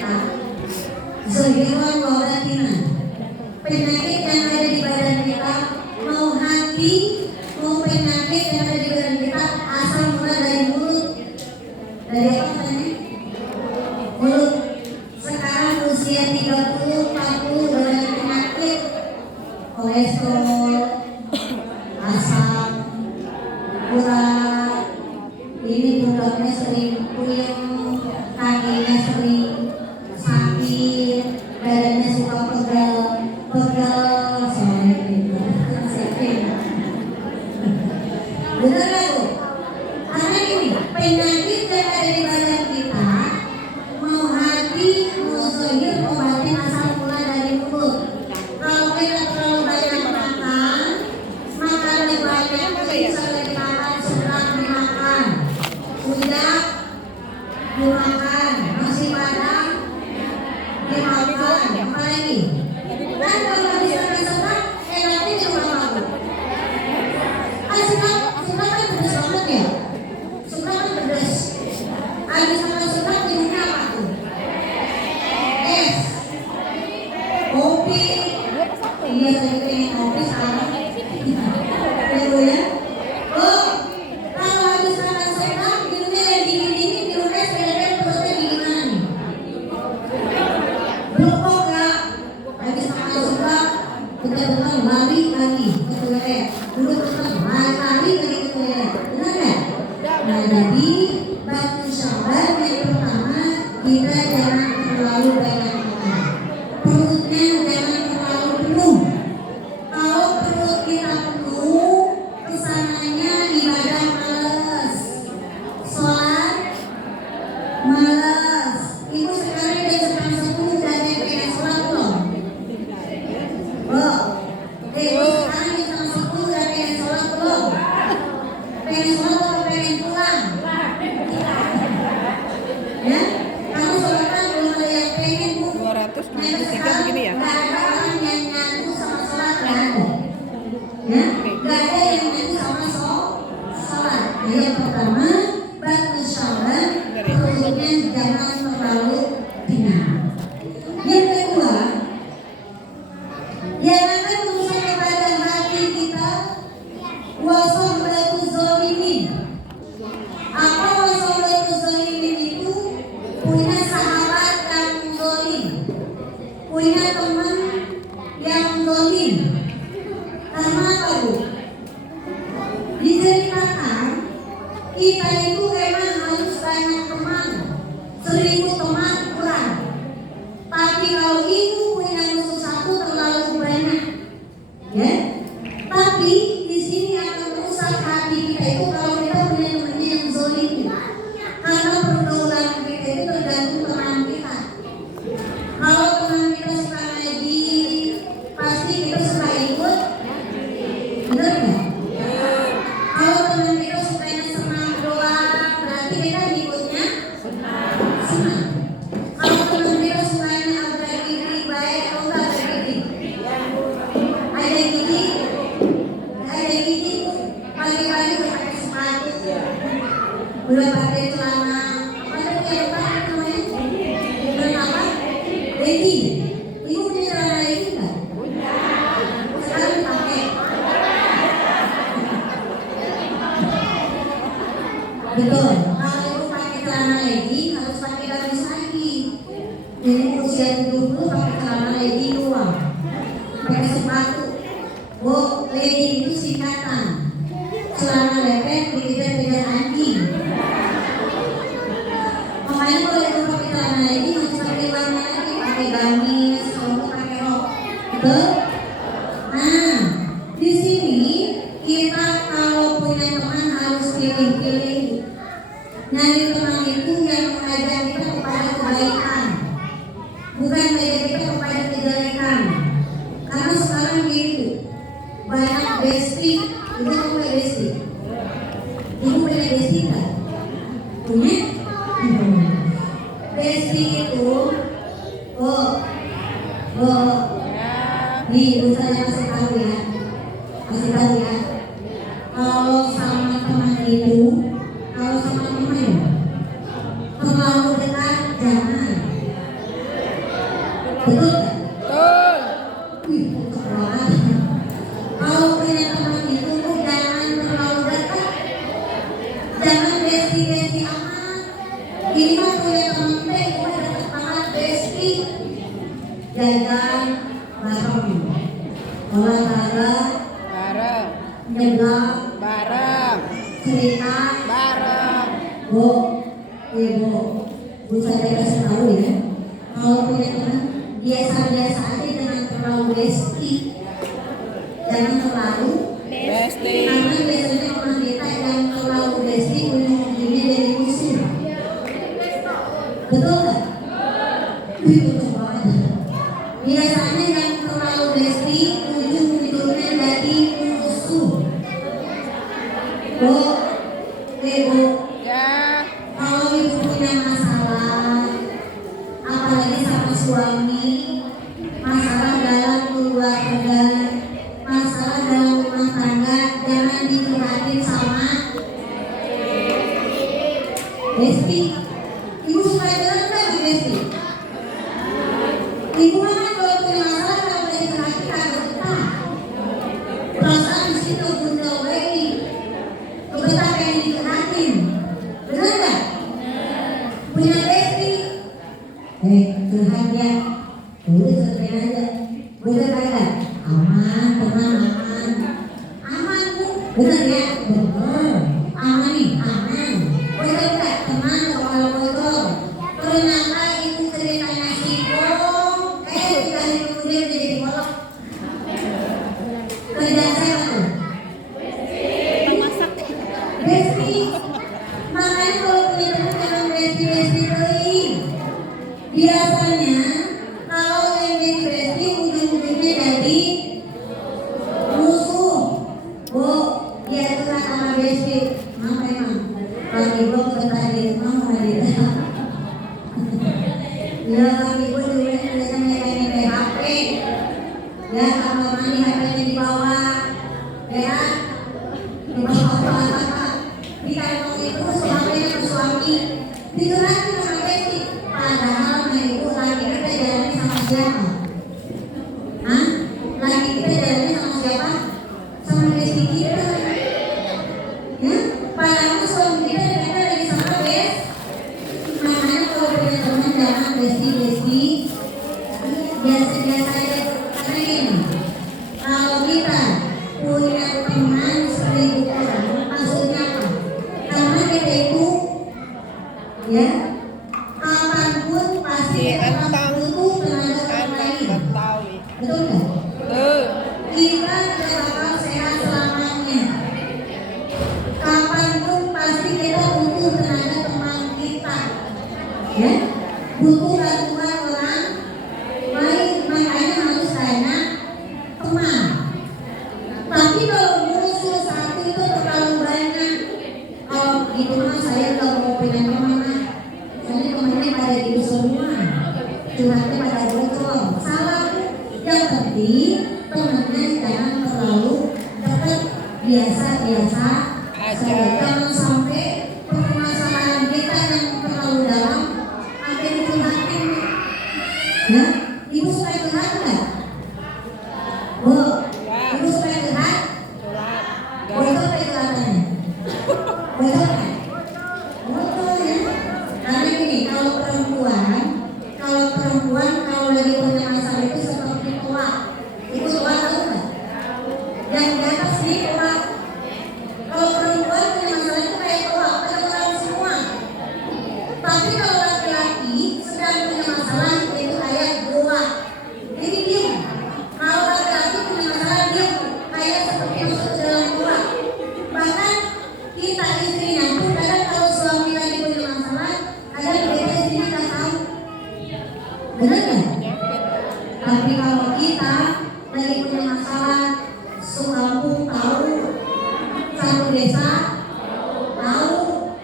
kita, zohiron wa batinan. Penyakit yang ada di badan kita, mau hati, mau penyakit yang ada di badan kita, asal mula dari mulut. Dari apa tanya? Mulut. Sekarang usia 30, 40 banyak penyakit, kolesterol, asam, urat, ini pundaknya sering puyeng, kakinya sering sakit, badannya suka pegel, soalnya gitu. Benar nggak Bu? Karena ini penyakit yang ada di badan kita, mau hati, mau zohir, obatin asal mula dari mulut. Kalau kita terlalu banyak makan lebih banyak, bisa lagi makan, sedang dimakan, udah dimakan, masih padang dimakan, apa lagi? Kan kalau bisa sedang, enaknya di rumah aku. Sedang kan pedas banget ya, sedang kan pedas. Habis makan sedang minumnya apa tuh? Es, kopi. Iya saya pengen kopi sekarang. Ya. Oh, kalau habis makan sedang minumnya yang dingin-dingin, minumnya saya perutnya gimana nih? Berpok gak? Habis makan sedang, betul-betul balik lagi ke toilet. Dulu betul balik lagi ke toilet. Benar gak? Nah jadi batu sabar yang pertama, kita jangan terlalu banyak makan. Perutnya jangan terlalu penuh. Kalau perut kita penuh, kesananya ibadah males, sholat males. Ibu sekarang udah setengah 10 udah ada yang pengen sholat belum? Ibu sekarang udah setengah 10 udah pengen sholat belum? Pengen sholat atau pengen pulang? Ya, kamu sholat belum ada yang pengen Bu. 293 begini ya? Gak ada orang yang nyatu sama sholat, gak ada. Ya, gak ada yang nyatu sama sholat. Yang pertama, batu sabar, perutnya jangan terlalu kenyang. Yang kedua, yang akan merusak kepada hati kita, wasohbatu zolimin. Apa wasohbatu zolimin itu? Punya sahabat yang zolim, punya teman yang zolim. Karena apa Bu? Diceritakan kita itu memang harus banyak teman, 1000 teman kurang. Tapi kalau ibu punya musuh satu terlalu banyak, ya. Tapi di sini akan merusak hati kita itu kalau kita punya temannya yang zolim. Karena pergaulan kita itu tergantung teman kita. Kalau teman kita suka ngaji, pasti kita suka ikut. Benar nggak? Kalau teman kita sukanya senang doang, berarti kita ikutnya senang. Kalau teman kita sukanya agak gini, baik atau enggak agak gini? Ada gini, pagi-pagi udah pakai sepatu, udah pakai celana, apa itu yang pakai namanya? Bukan apa? Legging. Ibu punya celana legging nggak? Sekarang dipakai. Betul. Kalau ibu pakai celana legging harus pakai gamis lagi. Jadi usia 70 pakai celana legging doang, pakai sepatu. Oh, legging itu singkatan. Celana lepek dikejar-kejar anjing. Makanya kalau ibu pakai celana legging harus pakai warna lagi, pakai gamis, kalau ibu pakai rok. Betul? Nah, di sini kita kalau punya teman harus pilih-pilih. Nyari teman itu yang mengajak kita kepada kebaikan, bukan mengajak kita kepada kejelekan. Karena sekarang gini, banyak bestie. Ibu punya bestie? Ibu punya bestie nggak? Punya? Bestie itu, nih ibu saya kasih tahu ya. Kalau sama teman itu, kalau sama teman terlalu dekat jangan. Betul nggak? Betul. Wih, betul banget. Kalau punya teman itu tuh jangan terlalu dekat, jangan besti amat. Ini mah punya teman teh, cuma dekat banget besti. Jajan bareng, olahraga Bareng. nyeblak Bareng. cerita. Bareng. Bu, ibu, bu saya kasih tahu ya. Kalau punya teman biasa-biasa aja, jangan terlalu besti, jangan terlalu. Besti. Karena biasanya orang kita yang terlalu besti ujung-ujungnya jadi musuh. Betul nggak? Betul banget. Biasanya yang terlalu besti ujung-ujungnya jadi musuh. Bu, ibu, Ya. kalau ibu punya masalah, apalagi sama suami, masalah dalam keluarga, masalah dalam rumah tangga, jangan dicurhatin sama besti. Ibu suka dengar nggak Bu besti? Ibu kan kalau punya masalah kalau dicurhatin kagak betah. Perasaan di situ bunda bayi, betah pengen dicurhatin. Benar nggak? Punya besti, curhat ya, udah selesai aja. Bener kagak? Aman, tenang, aman, aman Bu. Bener ya? Bener. Aman nih, aman. Bener nggak? Tenang kalau betul. Ternyata itu ceritanya si Bong. 3 hari kemudian dia jadi bolok. Kerjaan saya tuh Pemasak. besti. Makanya kalau punya teman jangan besti kering. Biasanya kalau yang jadi besti ujung-ujungnya jadi musuh. Bu, dia itu kan sama besti. Mama emang lagi belum tertarik mama hadir. Ya lagi gue juga biasanya kayak HP. Ya kamar mandi HP-nya dibawa. Ya, dibawa di kantong itu suaminya ke suami. Dicurhatin sama besti. Padahal ibu lagi kita jalannya sama siapa? Hah? Lagi kita jalannya sama siapa? Sama besti kita. Ya? Padahal suami kita lagi sama best. Makanya kalau punya teman jangan besti. Biasa-biasa aja. Karena gini, kalau kita punya teman 1000 orang, maksudnya apa? Karena kita itu ya kapanpun pasti akan butuh tenaga orang lain. Betawi. Betul nggak? Betul. Kita tidak bakal sehat selamanya. Kapanpun pasti kita butuh tenaga teman kita. Ya, butuh bantuan orang lain. Makanya harus banyak teman. Tapi kalau musuh satu itu terlalu banyak. Kalau gitu mah saya nggak mau punya teman mah. Soalnya temannya pada gitu semua. Curhatnya pada bocor. Salah. Yang penting temannya jangan terlalu dekat. Biasa-biasa Aja. Jangan sampai permasalahan kita yang terlalu dalam sampai dicurhatin. Ya, ibu suka curhat nggak? Bu, ibu suka curhat? Curhat. Betul nggak curhatannya? Betul kan? Betul ya. Karena gini, kalau perempuan kalau lagi punya masalah itu seperti tua. Itu tua tahu nggak? Yang di atas nih tua. Kalau perempuan punya masalah itu kayak tua, kedengeran semua. Tapi kalau laki-laki sedang punya masalah itu kayak gua. Jadi diem. Kalau laki-laki punya masalah diem, kayak seperti masuk ke dalam gua. Bahkan kita istrinya pun kadang kalau suami lagi punya masalah, kadang kita istrinya nggak tahu. Benar nggak? Tapi kalau kita lagi punya masalah, sekampung tahu, satu desa tahu,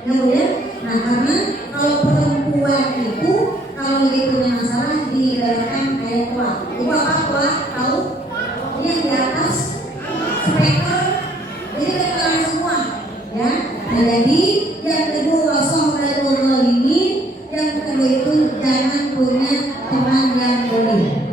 ya Bu ya. Nah karena kalau perempuan itu kalau lagi punya masalah diibaratkan kayak tua. Ibu apa tua? Tahu? Ini yang di atas speaker, jadi kedengaran semua, ya. Nah, jadi yang kedua sohbatul zalimin, yang kedua itu jangan punya teman yang zalim.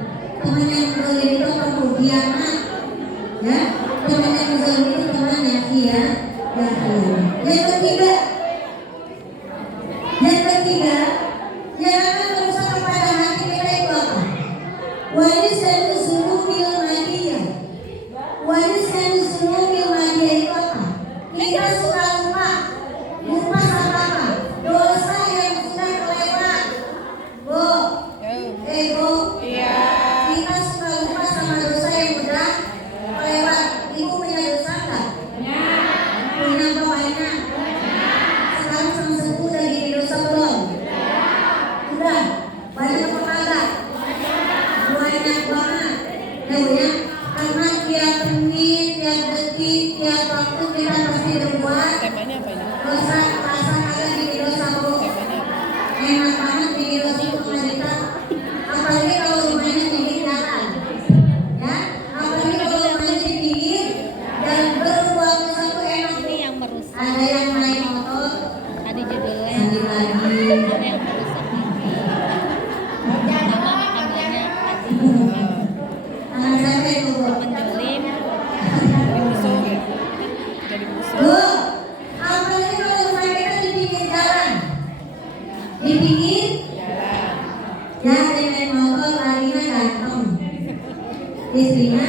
istrinya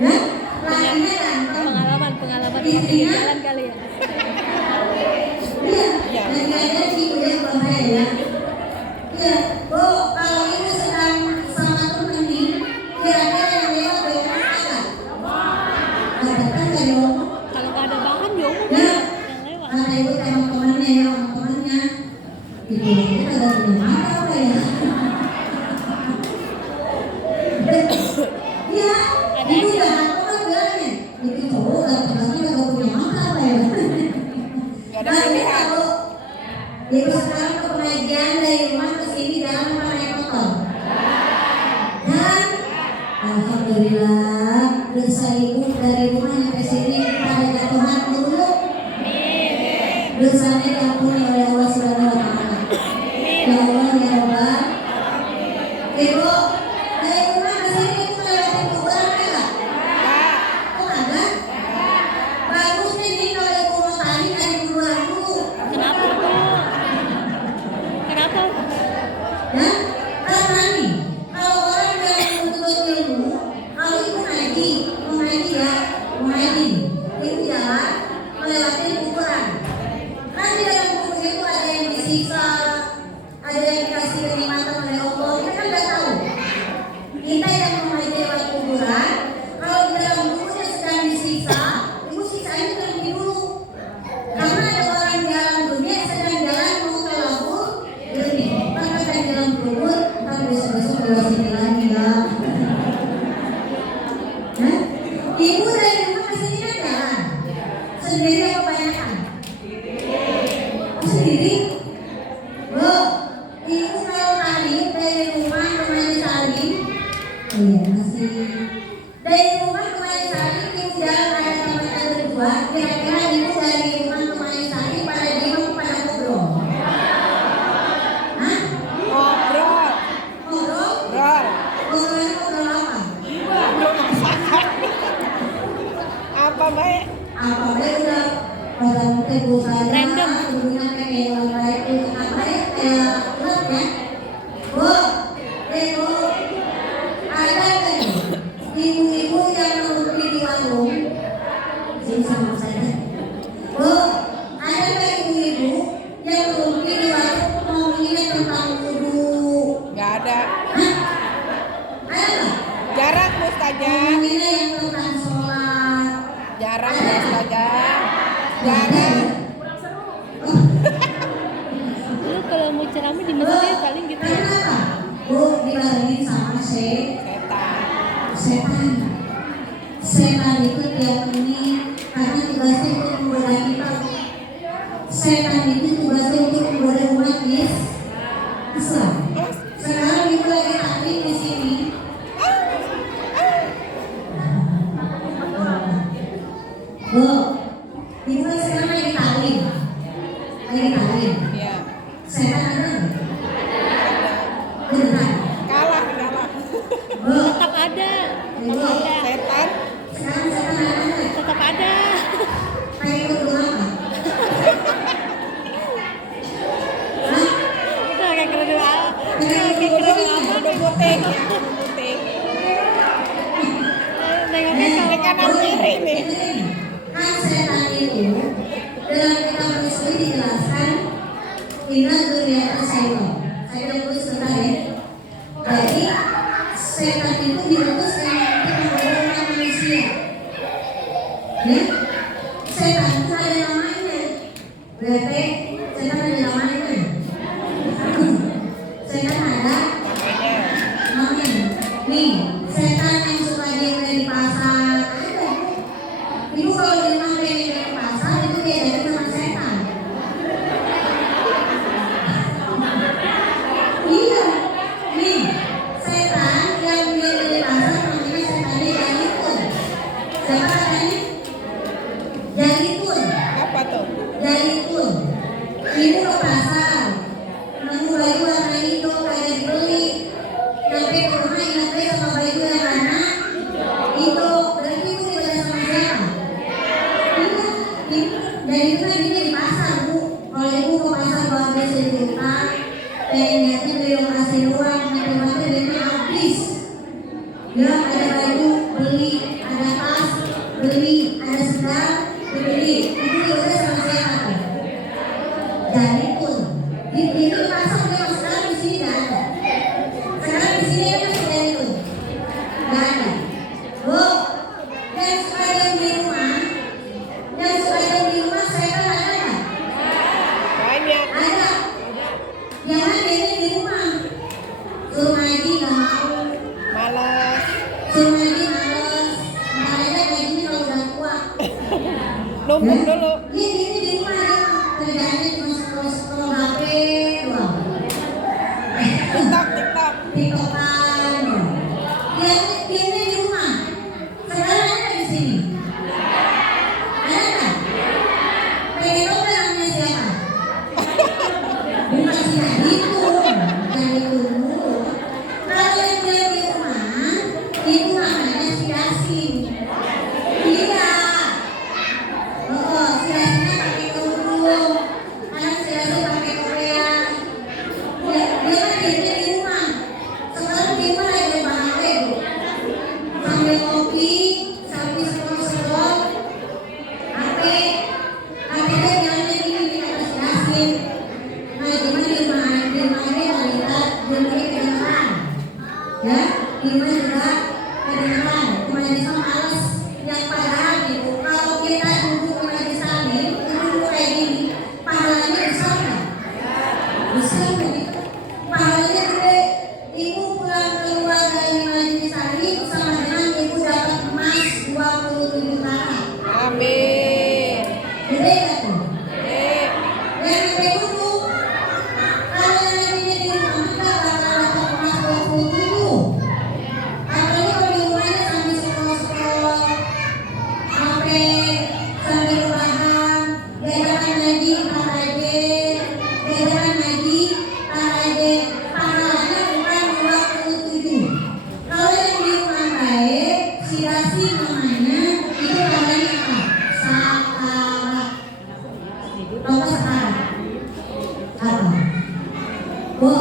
ya lakinya ganteng, pengalaman pinggir jalan kali ya. iya lagi ada sih ya bukan saya ya. Iya, Bu, kalau ibu sedang sama temen nih, kira-kira yang lewat banyak agak? Kan nggak dong? Kalau nggak ada bahan ya udah Ya, yang lewat. karena ibu tengok temannya ya, orang temannya. Itu kita nggak punya mata apa ya? Iya, ibu jangan teman bilangnya. Itu cowok ganteng-ganteng nggak punya mata apa ya? Gak ada Nah, ini pilihan. tahu. Ibu sekarang ke pengajian dari rumah ke sini jalan apa naik motor? Jalan. Alhamdulillah, dosa ibu dari rumah sampai sini pada Tuhan dulu. Dosanya diampuni oleh Allah Subhanahu Wa Taala. Ya Allah ya Rabbal. Ibu dari rumah ke sini ibu melewati kuburan enggak? Oh ada? Bagus nih kalau ibu mau tanya dari kuburan dulu. Kenapa tuh? Kenapa? Ya, karena nih, kalau orang yang betul-betul ilmu, kalau ibu ngaji, mau ngaji ya, mau ngaji, ibu jalan melewati kuburan. Kan di dalam kubur itu ada yang disiksa, ada yang dikasih kenikmatan oleh Allah. Kita kan nggak tahu. Kita yang mau ngaji lewat kuburan, kalau di dalam kuburnya sedang disiksa, ibu siksanya terlebih dulu. Karena ada orang di alam dunia yang sedang jalan mau ke labur, gini, maka kan dalam kubur, kan besok-besok lewat sini lagi ya. Hah? Ibu dari rumah ke sini kan jalan, sendiri apa banyakan? Sendiri? Bu, ibu kalau tadi dari rumah ke Majelis Salim, iya masih. Dari rumah ke Majelis Salim, ibu jalan ada tempatnya berdua. Kira-kira ibu dari rumah ke Majelis Salim pada diem atau pada ngobrol? Hah? Ngobrol. Ngobrol? Ngobrol. Ngobrolnya ngobrol apa? Apa baik? Apa baik udah pada tebu saja, Random. ibunya kayak orang baik itu apa ya kayak ulat ya. Bu, ibu ada kan ibu-ibu yang menuruti di warung sini sama saya. Bu, ada kan ibu-ibu yang menuruti di warung ngomonginnya tentang wudu? Gak ada. Hah? Ada nggak? Jarang Ustazah. Ngomonginnya yang tentang sholat? Jarang Ustazah. Jarang. Lu kalau mau ceramah di masjid paling gitu. Kenapa? Bu, dibarengin sama Setan. setan. Setan itu tiap menit karena tugasnya untuk menggoda kita. Setan itu tugasnya untuk menggoda umat Islam. Sekarang ibu lagi taklim di sini. Bu, ibu kan sekarang lagi taklim. Lagi taklim. Iya. Setan ada nggak? Beneran. Kalah. Bu, Tetap ada. ibu. Setan. Sekarang setan ada nggak? Tetap ada. Pakai kerudung apa? Hah? Itu kayak kerudung apa? Kayak kerudung apa? Udah putih. Putih. Nengoknya kalau kanan kiri nih. Kan setan itu dalam kitab Rusli dijelaskan Inna dzurriyyata syaitan. Saya udah tulis sebentar ya. Jadi setan itu diutus dengan untuk menggoda umat manusia. Ya, setan itu ada namanya. Berarti setan ada namanya. Setan ada namanya. Nih, setan yang suka diem di pasar ada. Ibu kalau di rumah pengen ke pasar itu diajakin sama setan. Iya, Mumpung dulu. Ini di rumah kerjaannya cuma scroll HP doang. TikTok, TikTok. TikTokan. Dia ini di rumah. Sekarang ada di sini. Ada nggak? Pengen tahu nggak namanya siapa? Bukan itu, bukan itu. Kalau yang dia di rumah, itu namanya si Yasin. Iya. Oh, si Yasinnya pakai kerudung. Anak si Yasin pakai korea. Dia kan dia di rumah. Sekarang di rumah lagi banget Bu. Sambil kopi, sambil scroll HP. HP-nya jalannya gini di atas Yasin. Nah, cuma di rumahnya wanita, di rumahnya kedengeran. Ya, di rumah juga kedengeran. Cuma bisa males. Yang padahal itu, kalau kita duduk di majelis taklim, duduk kayak gini, pahalanya besar nggak? Besar nggak? Pahalanya gede. Ibu pulang keluar dari majelis taklim sama dengan ibu dapat emas 27 karat. Amin. Gede nggak tuh? Eh, Yang gede dulu. Kalau yang lainnya di rumah kita bakal dapat emas 27. Apalagi kalau di rumahnya sambil scroll HP, sambil rebahan, bedakan ngaji, taraje, bedakan ngaji, taraje, pahalanya bukan 27. Kalau yang di rumah baik, si Yasin namanya, itu pahalanya apa? Sakarat. Apa sakarat? Apa? Bu,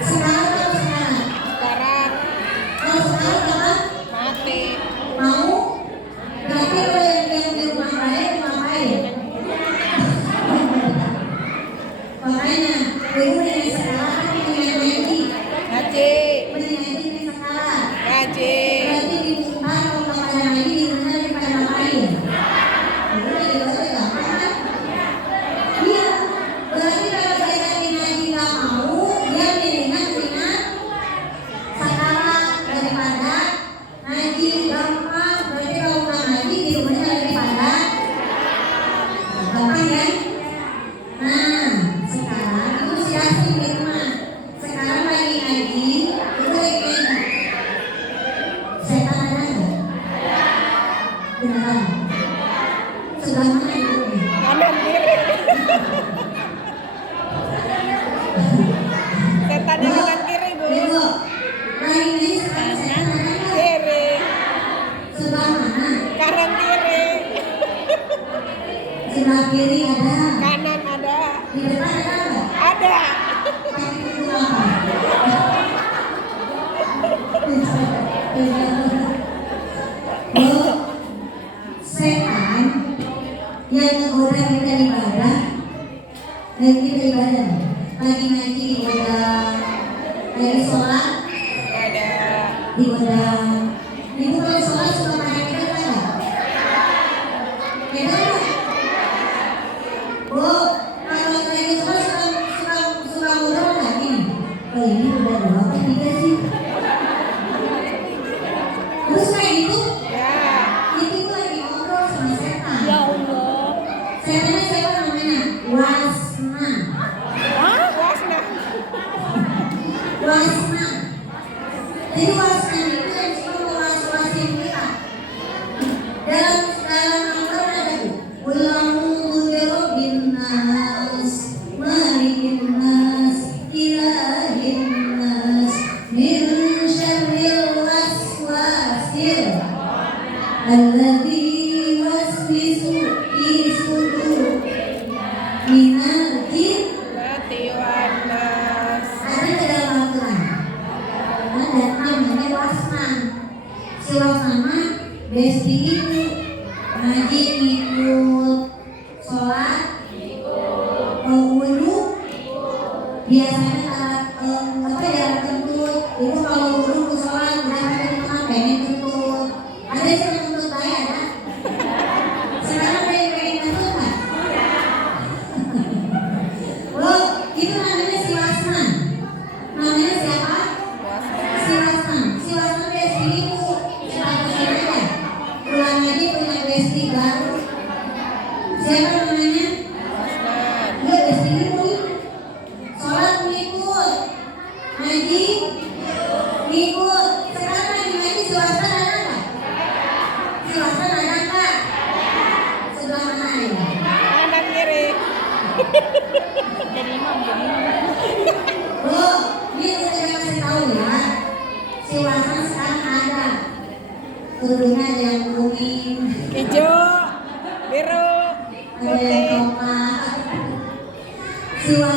sekarat atau sekarat? sekarang Kalau sekarat apa? mati. Mau? Berarti kalau yang di rumah baik ngapain? Makanya ibu dengan sekarat dengan ngaji, Ngaji, mending ngaji dengan sekarat. ngaji. Berarti diminta kalau nggak pada ngaji di rumah daripada ngapain? Udah gitu aja gampang kan? Iya. Berarti kalau dia tadi ngaji nggak mau, dia mendingan sekarat daripada ngaji gampang. Berarti kalau nggak ngaji di rumahnya daripada gampang ya. Nah, sekarang itu si Yasin di rumah. Sekarang lagi ngaji, itu lagi ngaji. Setan ada nggak? Beneran? Sebelah mana itu? Kanan kiri. Setannya kanan kiri, Bu. Ibu, lagi ngaji sekarang setan ada nggak? Kiri, Sebelah mana? kanan kiri. Sebelah kiri ada. Kanan ada. Di depan ada nggak? Ada. Pakai kudu apa? Bu, setan yang menggoda kita ibadah, lagi kita ibadah, lagi ngaji digoda, lagi sholat Ada. digoda. Ibu kalau sholat suka pakai kita nggak? Kita nggak? Bu, kalau lagi sholat suka goda nggak ini? Oh ini udah dua apa tiga sih? Terus kayak gitu, Ya. itu tuh lagi ngobrol sama setan. Ya Allah. Setannya siapa namanya? Wasna. Hah? Wasna. Wasna. Jadi Wasna itu yang suka mewas-wasin kita. Dalam Al-Quran ada tuh. Qul a'udzu birabbin nas, malikin nas, ilahin nas, min syarril waswasil alladzi yuwaswisu fi sudur minal jin. Mati wanas. Ada di dalam Al-Quran. Ada namanya Wasna. Si Wasna mah besti itu ngaji ikut, sholat wudhu, biasanya apa ya kentut. Ibu kalau wudhu sholat udah ada teman pengen kentut. Ada yang kentut saya ada. Sekarang ada yang pengen kentut nggak? Bu, itu namanya si Wasna. Namanya siapa? Wasna. Si Wasna. Si Wasna besti ibu. Sepatunya aja. Pulang lagi punya besti baru.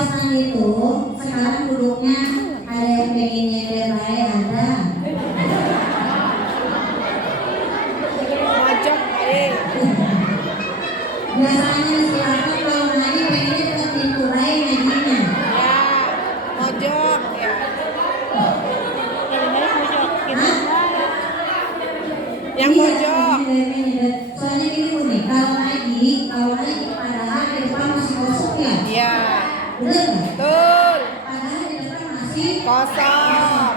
Wasman itu sekarang duduknya ada yang pengen nyender baik ada. Mojok baik. Biasanya silakan kalau ngaji pengennya tertipu baik ngajinya. Ya, mojok ya. Yang mojok. Soalnya gini nih, kalau ngaji padahal di depan masih kosong ya. Iya. Bener nggak? Betul. Padahal di depan masih Kosong.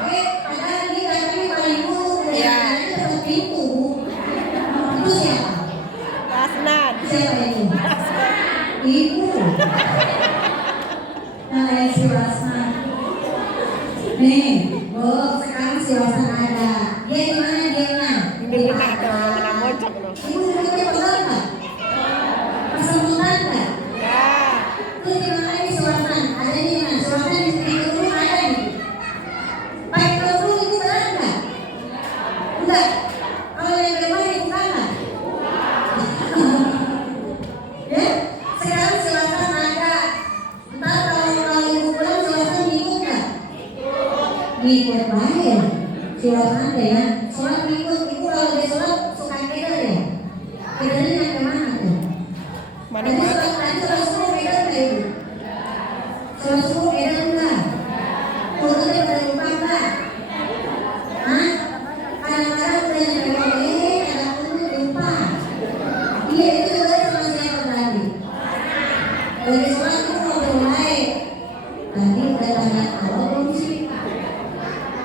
padahal ini katanya paling dulu Iya. udah tertipu. Itu siapa? Wasnan. Siapa itu? Ibu. Nah, si Wasman. Nih, sekarang si Wasman ada. Dia di mana dianya? Ini benar ada orang kena mojok loh. Ibu duduknya pegang nggak? Kesemutan nggak? Ya. Terus di mana ini si Wasman? Ada di mana? Si Wasman di rumah ada nih. Pakai kerudung ibu benar nggak? Enggak. Kalau yang bawah dibuka nggak? Ya, sekarang si Wasman ada. Ntar kalau ibu pulang si Wasman ngikut nggak? Ngikut baik. Si Wasman deh ya. Sholat ngikut. Ibu kalau dia sholat suka keder ya. Kedernya nyampe mana tuh? Mana Tadi mana? sholat subuh keder nggak ibu? Sholat subuh keder nggak? Kurutnya pada lupa nggak? Hah? Kadang-kadang udah nyampe boleh, kadang-kadang lupa. Iya itu juga sama siapa tadi? Lagi sholat itu ngobrol baik. Tadi udah tanya awal belum sih?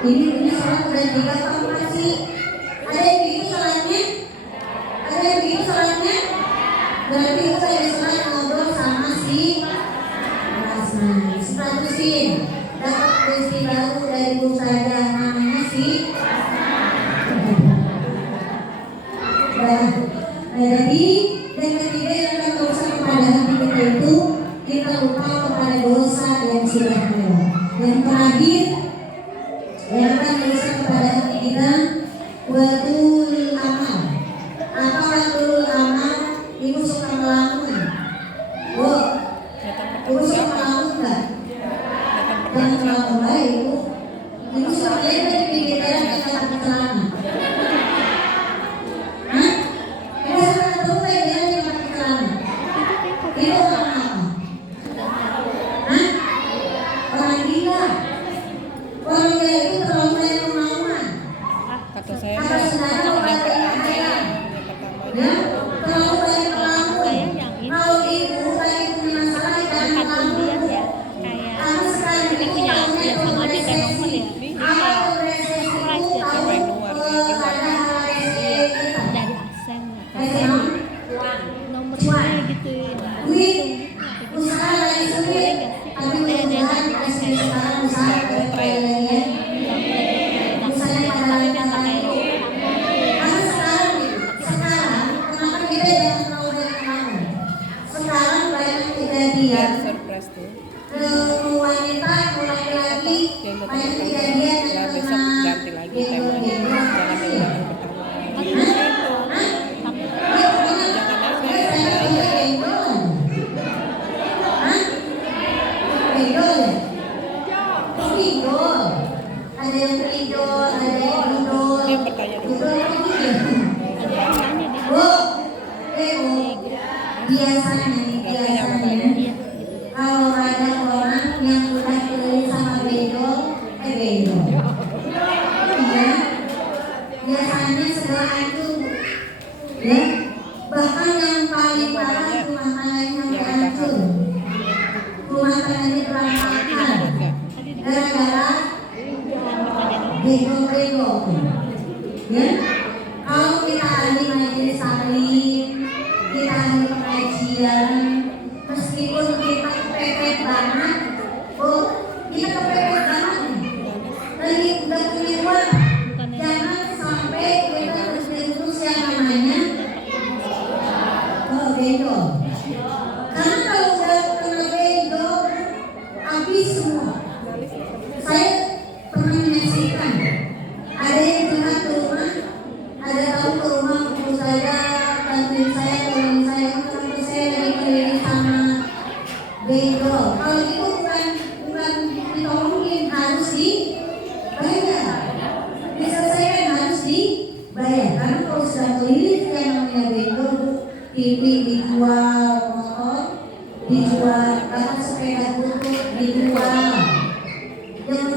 Ini sholat udah 3 apa 4 sih? Ada yang begitu sholatnya? Ada yang begitu sholatnya? Berarti itu ada sholat ngobrol sama si Wasman. Statusin dapat rezeki baru dari ibu saja namanya si jadi yang ketiga yang akan dosa kepada hati kita itu kita lupa kepada dosa yang sudah lewat. Yang terakhir yang akan dosa kepada hati kita wadul amal. Apa wadul amal? Ibu suka melamun. Bu, ibu suka melamun nggak? Jangan melamun lah ibu. Ibu suka lihat dari pinggir jalan kita pakai celana. Hah? Ibu suka ketemu kayak dia yang pakai celana. Ibu orang apa? Hah? Orang gila. Orang gila itu terlalu banyak kemauan. Kata saya Kata mah saudara yang orang pertama kaya. yang pertama. Ya, terlalu banyak kemauan. Kalau ibu lagi punya masalah jangan melamun. Karena sekarang ini punya namanya ya sama aja kayak nomor ya. apa itu resesi itu tahu Yang luar, ada hal resesi kita. Dari ASEM Resesi nomornya gitu. duit usaha lagi sulit tapi mudah-mudahan resesi sekarang usaha berkembang lagi ya. Usahanya pada lancar lagi. Karena sekarang kenapa kita jangan terlalu banyak kemauan. Sekarang banyak kejadian Surprise tuh. wanita laki-laki Yang banyak betul. kejadian Ya yang besok ganti lagi temanya. Jangan yang pertama. Ada yang pinjol, ada yang pinjol. Yang bertanya dulu. Bu, Bu, biasanya nih, kalau ada orang yang udah keliling sama benjol, benjol. Iya, biasanya setelah itu, ya, bahkan yang paling parah rumah tangganya sampai hancur, rumah tangganya berantakan, gara-gara benjol-benjol. Ya, kalau kita ahli majelis taklim, kita ahli pengajian, meskipun kita kepepet banget, kita kepepet banget nih. Lagi udah punya uang, jangan sampai kita terjerumus yang namanya benjol. Karena kalau udah kena benjol, habis semua. Saya pernah menyaksikan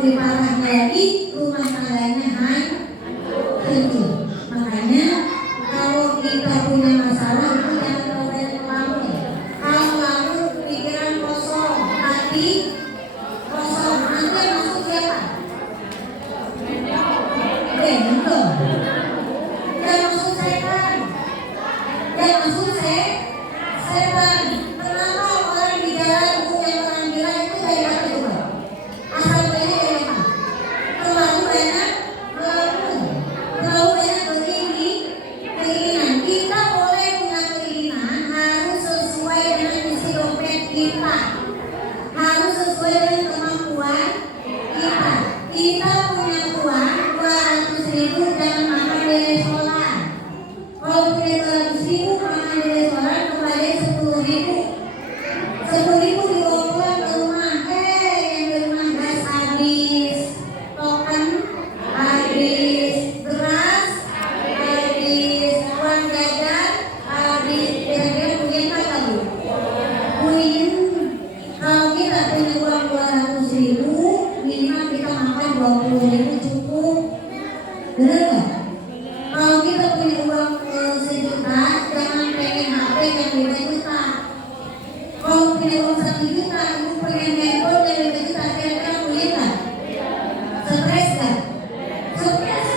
lebih parahnya lagi rumah tangganya hancur. Makanya kalau kita punya masalah itu jangan terlalu banyak ngelamun. Kalau ngelamun pikiran kosong, hati kosong, nanti yang masuk siapa? Betul. Yang masuk setan. Yang masuk setan. Kenapa orang di jalan yang orang gila itu dari mana coba? Asal banyak dari apa? Terlalu banyak melamun, terlalu banyak keinginan. Kita boleh punya keinginan harus sesuai dengan isi dompet kita, harus sesuai dengan kemampuan kita. Kita punya uang 200.000 jangan makan di restoran. Kalau punya 200.000 makan di restoran kembali 10.000. 10.000 dibawa pulang ke rumah. Yang di rumah gas habis, token habis, beras habis, uang jajan habis. Kira-kira punya apa Bu? Punya. Kalau kita punya uang 200.000, minimal kita makan 20.000 cukup. Benar nggak? Kalau kita punya uang 1 juta, jangan pengen HP yang 5 juta. Kalau punya uang 1 juta, ibu pengen handphone yang 5 juta, kira-kira punya nggak? Stres nggak? Stres.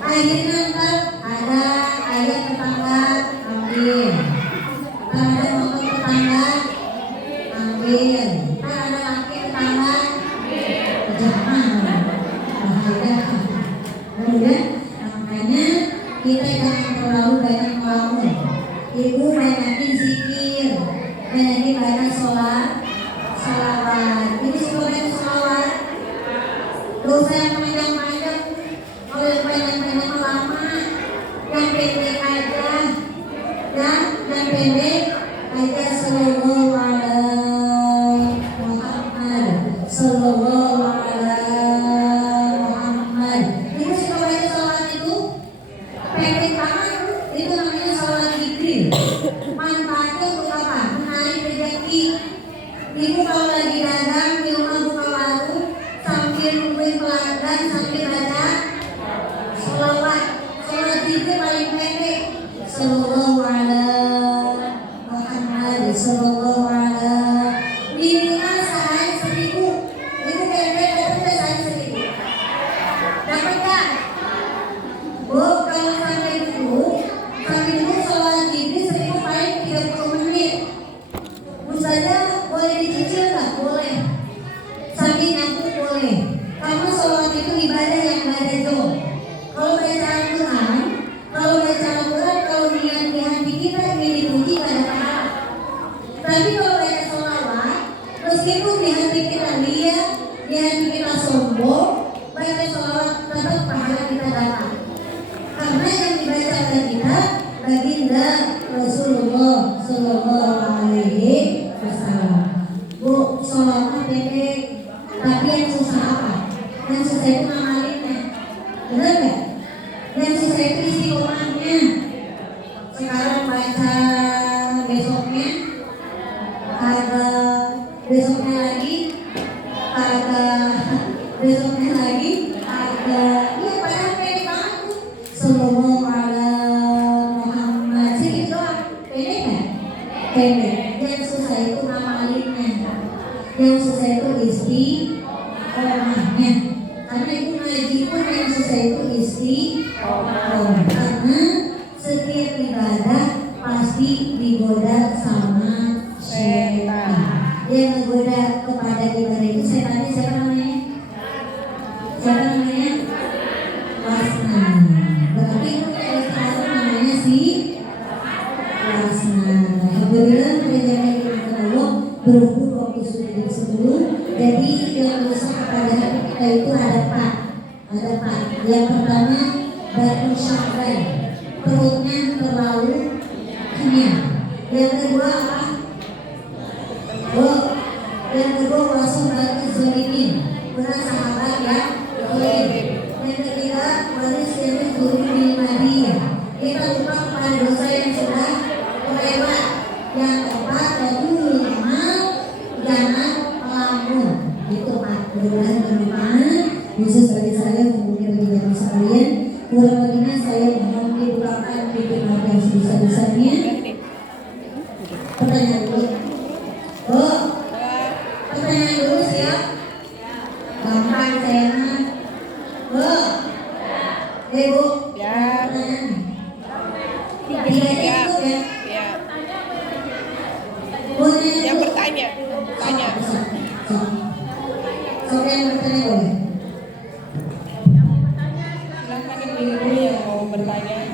Akhirnya ntar ada ayah tetangga ambil, ada motor tetangga ambil, ada laki tetangga jangan bahaya. Kemudian makanya kita jangan terlalu banyak ngelamun. Ibu banyakin zikir, banyakin banyak sholawat. Ibu suka banyak sholawat. Dosa yang panjang-panjang, kalau yang panjang-panjang lama, yang pendek aja, dan yang pendek aja. Sallallahu alaihi Muhammad, sallallahu alaihi Muhammad. Ibu suka baca sholawat itu pendek banget, itu namanya sholawat zikir. Manfaatnya untuk apa? Menarik rezeki. Ibu kalau lagi dagang di rumah buka warung, sambil nungguin pelanggan sambil baca sholawat. Sholawat zikir paling pendek. Sallallahu alaihi Muhammad, sallallahu alaihi. Minimal sehari 1.000. Ibu pendek dapat sehari 1.000. Dapat nggak? Bu, kalau sampai dulu sholawat zikir 1.000 paling 30 menit. Bu saja boleh dicicil nggak? Boleh. Sambil nyapu boleh. Karena sholawat itu ibadah yang nggak ada jauh. Kalau baca Al-Quran, kalau niat di hati kita ingin dipuji nggak ada pahala. Tapi kalau baca sholawat, meskipun di hati kita lihat, di hati kita sombong, baca sholawat tetap pahala kita dapat. Karena yang dibaca oleh kita baginda Rasulullah Sallallahu Alaihi Wasallam. Bu, sholawat pendek, tapi yang susah apa? Yang susah itu ngamalinnya. Benar nggak? Yang susah itu istiqomahnya. Sekarang baca, besoknya ada, besoknya lagi ada, besoknya lagi ada. Iya, padahal pendek banget tuh. Sallallahu alaihi Muhammad. Sedikit doang. Pendek nggak? Pendek. Yang susah itu ngamalinnya. Yang susah itu istiqomahnya. Karena ibu ngaji pun yang susah itu istiqomah. Karena setiap ibadah pasti digoda sama setan. Dia menggoda kepada ibadah itu. Setannya siapa namanya? Siapa namanya? Wasna. Berarti itu yang sekarang namanya si Wasna. Alhamdulillah perjalanan kita Allah berhubung waktu sudah jam 10. Jadi yang rusak kepada hati kita itu ada empat. Yang pertama batu syahwat, perutnya terlalu kenyang. Yang kedua apa? Yang kedua wasum batu zolimin, benar sahabat ya. Yang ketiga waris jenis duri di Madinah. Kita lupa kepada dosa yang sudah lewat. Yang keempat jangan melamun. Itu Pak. Mudah-mudahan bermanfaat. khusus bagi saya, kemudian bagi bapak sekalian. Kurang lebihnya saya mohon didoakan pimpin yang sebesar-besarnya. Pertanyaan dulu. Oh, pertanyaan dulu siap. Gampang saya mah. Oh, Bu. Ya. Pertanyaan. Tiga cukup ya. Ya. Boleh. Yang bertanya. Tanya. Sok yang bertanya boleh. Silakan ibu yang mau bertanya.